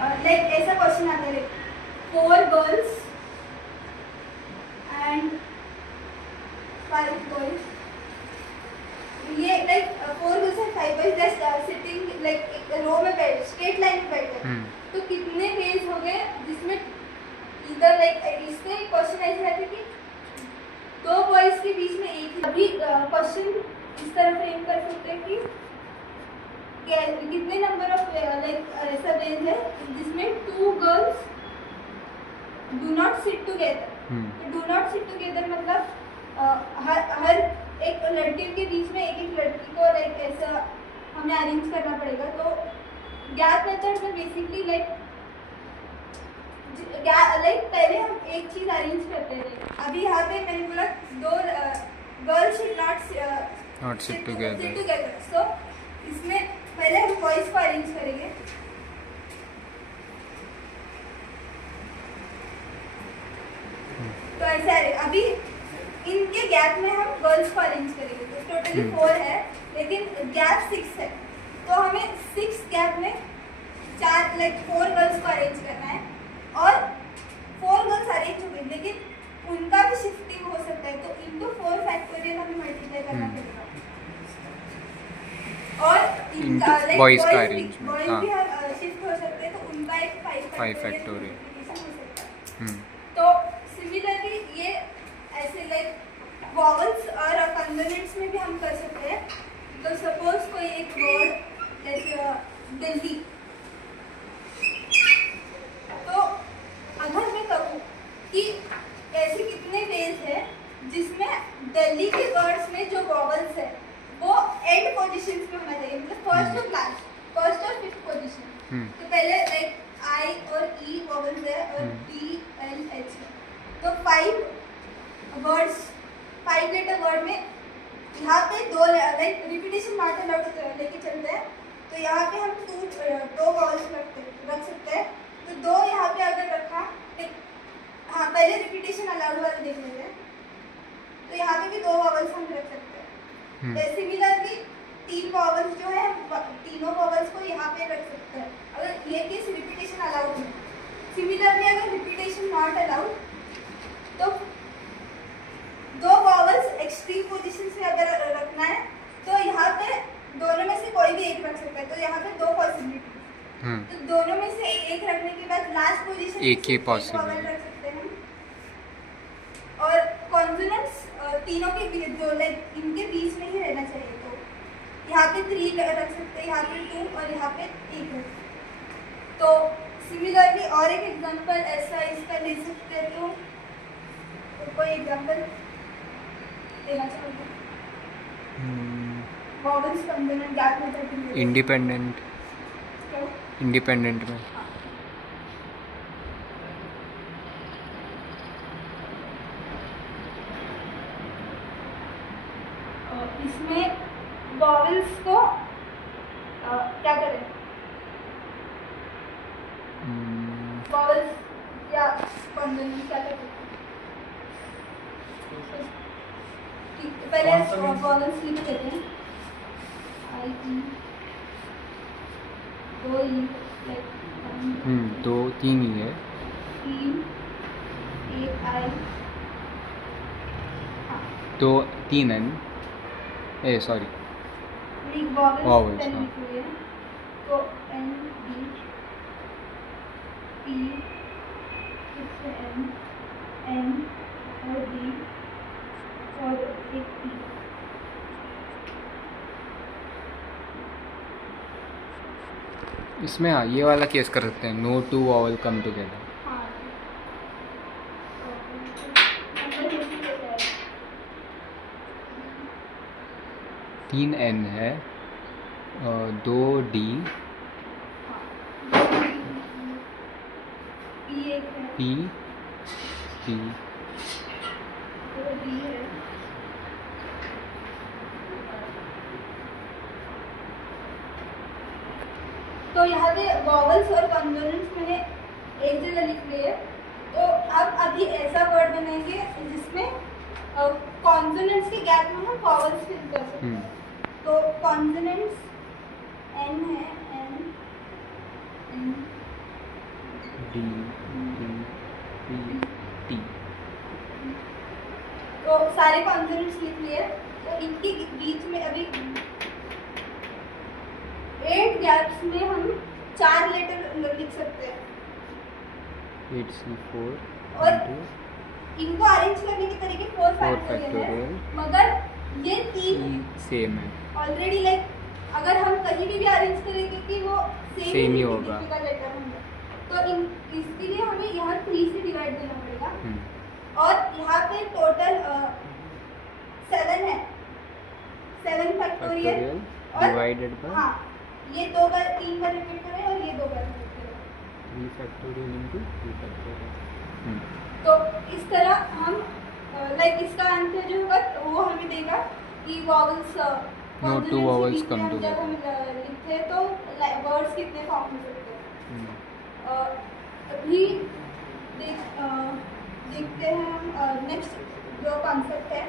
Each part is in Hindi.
लाइक ऐसा क्वेश्चन आता है, 4 गर्ल्स एंड 5 बॉयज, ये like 4 girls and 5 boys just sitting like एक रो में बैठ स्ट्रेट लाइन में बैठे हैं, तो कितने पेज हो गए जिसमें इधर लाइक इसमें क्वेश्चन ऐसे रहते कि 2 बॉयज के बीच में एक, अभी क्वेश्चन इस तरह फ्रेम कर सकते हैं कि कितने नंबर ऑफ लाइक ऐसा पेज है जिसमें 2 girls do not sit together. Do not sit together मतलब हर एक लड़के के बीच में एक लड़की को लाइक ऐसा हमें अरेंज करना पड़ेगा। तो गैप मेथड में बेसिकली लाइक पहले हम एक चीज अरेंज करते हैं। अभी यहाँ पे मैंने बोला 2 girls should not sit together, so इसमें पहले हम बॉयज को अरेंज करेंगे। तो ऐसे अभी इनके गैप में हम गर्ल्स को अरेंज करेंगे, तो टोटली 4 है लेकिन गैप 6 है, तो हमें 6 गैप में 4 गर्ल्स को अरेंज करना है और 4 गर्ल्स अरेंज हो गई, लेकिन उनका भी शिफ्टिंग हो सकता है, तो इनटू 4 फैक्टोरियल हमें मल्टीप्लाई करना पड़ेगा। और इनका बॉयज का अरेंजमेंट, बॉयज भी शिफ्ट हो सकते हैं, तो उनका एक 5 फैक्टोरियल हो सकता है। तो सिमिलरली ये ऐसे लाइक वॉवल्स और कॉन्सोनेंट्स में भी हम कर सकते हैं। तो सपोज कोई एक वर्ड जैसे दिल्ली, तो अगर मैं कहूँ कि ऐसे कितने वेज है जिसमें दिल्ली के वर्ड्स में जो वॉवल्स है वो एंड पोजीशंस में होना चाहिए, मतलब फर्स्ट और लास्ट, फर्स्ट और फिफ्थ पोजीशन। तो पहले लाइक आई और ई वॉवल्स है और डी एल एच है, तो 5 वर्ड्स 5 लेटर वर्ड में यहाँ पे 2 लाइक रिपीटेशन नॉट अलाउड लेके चलते हैं, तो यहाँ पे हम 2 वॉवल्स रख सकते हैं। तो 2 यहाँ पे अगर रखा, हाँ पहले रिपीटेशन अलाउड वाले देख लेते हैं, तो यहाँ पे भी 2 वॉवल्स हम रख सकते हैं। सिमिलरली 3 वॉवल्स जो है तीनों वॉवल्स को यहाँ पे रख सकते हैं अगर ये केस रिपीटेशन अलाउड है। सिमिलरली अगर रिपीटेशन नॉट अलाउड, तो 2 वॉवल्स एक्सट्रीम पोजीशन से अगर रखना है तो यहाँ पे दोनों में से कोई भी एक रख सकता है, तो यहाँ पे 2 पॉसिबिलिटी, तो दोनों में से एक रखने के बाद लास्ट पोजीशन एक ही पॉसिबल रख सकते हैं। और कॉन्सोनेंट्स तीनों के बीच जो लाइक इनके बीच में ही रहना चाहिए, तो यहाँ पे 3 रख सकते हैं, यहाँ पे 2 और यहाँ पे 1 रख सकते हैं। तो सिमिलरली और एक एग्जांपल ऐसा इसका ले सकते हैं, तो कोई एग्जांपल देना चाहोगे? Vowels consonant gap method independent में इसमें वॉवल्स को क्या करें, वॉवल्स या कॉन्सोनेंट क्या करें? पहले वॉवल्स लिख देते हैं, आई ई 2 ई लाइक 2 3 ही है, 3 1 आई 3 एन सॉरी वॉवल्स लिखे हुए हैं, तो N B P N N और डी और एक पी। इसमें हाँ ये वाला केस कर सकते हैं, no 2 vowel come together. 3 N है, 2 डी, पी पी तो यहाँ पे वॉवल्स और कॉन्सोनेंट्स मैंने एक जगह लिख लिए। तो अब अभी ऐसा वर्ड बनाएंगे जिसमें कॉन्सोनेंट्स के गैप में हम वॉवल्स फिल कर सकते हैं। तो कॉन्सोनेंट्स एन है, N N D E T. तो सारे कॉन्सोनेंट्स लिख लिए। तो इनके बीच में अभी 8 गैप्स में हम 4 लेटर लिख सकते हैं। 8C4 और इनको अरेंज करने के तरीके 4 फैक्टोरियल है, factorial। मगर ये तीन सेम है। ऑलरेडी लाइक अगर हम कहीं भी अरेंज करेंगे कि वो Same ही होगा। का लेटर होंगे, तो इसके लिए हमें यहाँ 3 से डिवाइड करना पड़ेगा। और यहाँ पे टोटल 7 है, 7 फैक्टोरियल डिवाइडेड बाय हाँ, ये 2 बार 3 बार रिपीट करें और ये 2 बार रिपीट करें। 3 फैक्टोरियल इंटू 3 फैक्टोरियल। तो इस तरह हम लाइक इसका आंसर जो होगा वो हमें देगा कि vowels No two vowels come जब together। हम लिखते हैं तो वर्ड्स कितने फॉर्म हो सकते हैं। अभी देखते हैं हम नेक्स्ट जो कॉन्सेप्ट है।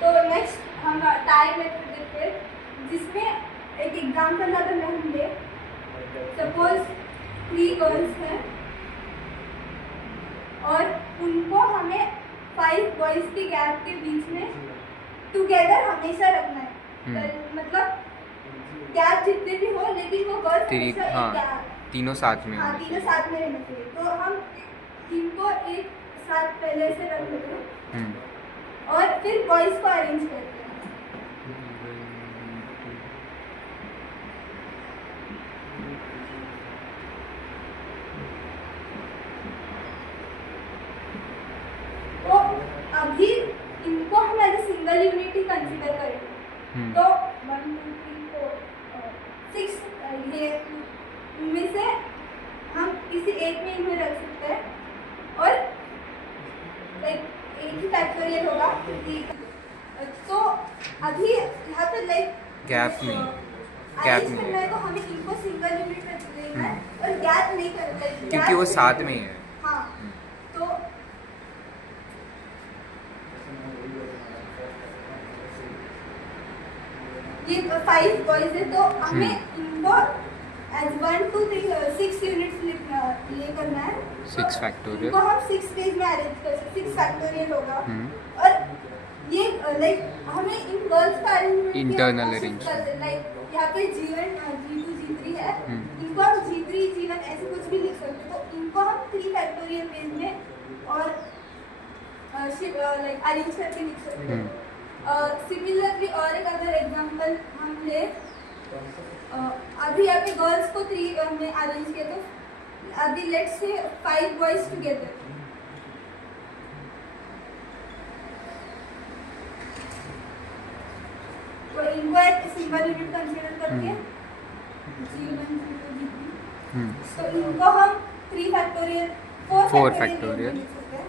तो नेक्स्ट हम टाई मेथड देखते हैं, जिसमें एक एग्जाम्पल अगर हम ले, सपोज 3 गर्ल्स हैं और उनको हमें 5 बॉयज के गैप के बीच में टुगेदर हमेशा रखना है। मतलब गैप जितने भी हो, लेकिन वो गर्ल्स हमेशा एक गैप, तीनों साथ में हाँ, तीनों साथ में रहना चाहिए। तो हम इनको एक साथ पहले से रख लेते हैं और फिर बॉयज को अरेंज करते हैं। तो अभी इनको हम एज ए सिंगल यूनिट ही कंसिडर करेंगे। तो 1 2 3 4 6 ये इनमें से हम किसी एक में इन्हें रख सकते हैं और लाइक एक ही फैक्टोरियल होगा। तो अभी यहाँ पे लाइक गैप में अरेंज करना है तो हमें इनको सिंगल यूनिट रख लेना है और गैप नहीं करना है, क्योंकि वो साथ में ही है। हाँ, तो ये 5 बॉयज है, तो हमें इनको एज 1 2 3 6 यूनिट्स लिखना, ये करना है। 6 फैक्टोरियल इनको हम 6 पेज में अरेंज कर सकते, 6 फैक्टोरियल होगा। और ये लाइक हमें इन गर्ल्स का अरेंजमेंट इंटरनल अरेंज लाइक यहाँ पे G1 G2 G3 है, इनको हम G3 G1 ऐसे कुछ भी लिख सकते हैं। तो इनको हम 3 फैक्टोरियल पेज में और लाइक अरेंज करके लिख सकते हैं। सिमिलरली और एक अगर एग्जांपल हम ले, अभी यहाँ पे गर्ल्स को 3 में अरेंज किया, तो अभी लेट्स से 5 बॉयज टुगेदर। तो इनको एक सिंगल यूनिट कंसीडर करके G1 G2 G3, तो इनको हम 3 फैक्टोरियल 4 फैक्टोरियल लिख सकते हैं।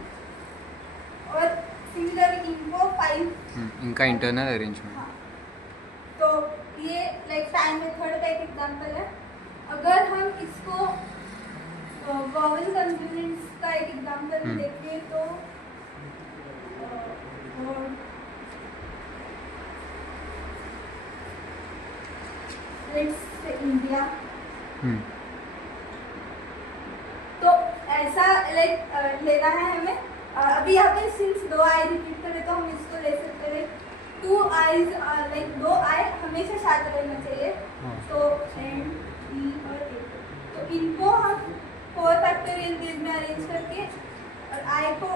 और सिमिलरली इनको 5 इनका इंटरनल अरेंजमेंट। हाँ, तो ये लाइक टाइम मेथड का एक एग्जांपल है। अगर हम इसको वॉवल कंसोनेंट्स का एक एग्जांपल देखें तो लेट्स से इंडिया, तो ऐसा लाइक लेना है हमें। अभी यहाँ पे सिंस 2 आई रिपीट करें तो हम इसको ले सकते हैं 2 आईज, लाइक 2 आई हमेशा साथ रहना चाहिए। तो एंड ई और ए, तो इनको हम 4 फैक्टोरियल बेस में अरेंज करके और आई को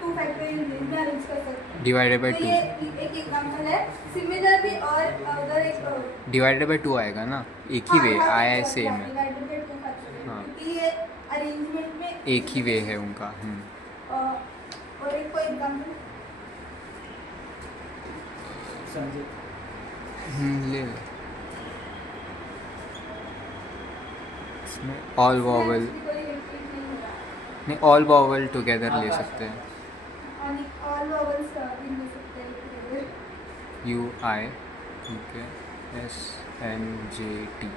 2 फैक्टोरियल बेस में अरेंज कर सकते हैं, डिवाइडेड बाय 2। ये एक एग्जांपल है। सिमिलरली और अगर एक डिवाइडेड बाय 2 आएगा ना, एक ही वे आया है, सेम है। डिवाइडेड बाय 2 फैक्टोरियल, हाँ, क्योंकि ये अरेंजमेंट में एक ही वे है उनका। और एक कोई एग्जांपल ले इसमें ऑल वॉवल नहीं, ऑल वॉवल टुगेदर ले सकते हैं। ऑल वॉवल्स भी ले सकते हैं together। UI okay SNJT।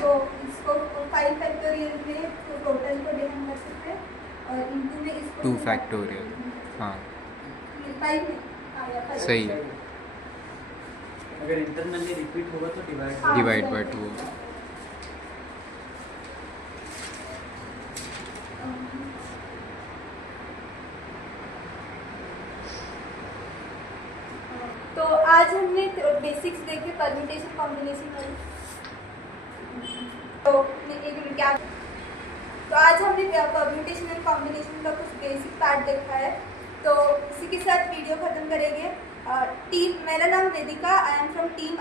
तो इसको 5 फैक्टोरियल में टोटल को डिफाइन कर सकते हैं और इनटू में इसको 2 फैक्टोरियल। हाँ, 5 आया था। सही है। अगर इंटरनली रिपीट होगा तो हाँ, डिवाइड बाय सही 2। है। तो आज हमने बेसिक्स देखे परम्यूटेशन कॉम्बिनेशन वाले। तो एक मिनट क्या, तो आज हमने परम्यूटेशन एंड कॉम्बिनेशन का कुछ बेसिक पार्ट देखा है। तो इसी के साथ वीडियो खत्म करेंगे। टीम, मेरा नाम वेदिका, आई एम फ्रॉम टीम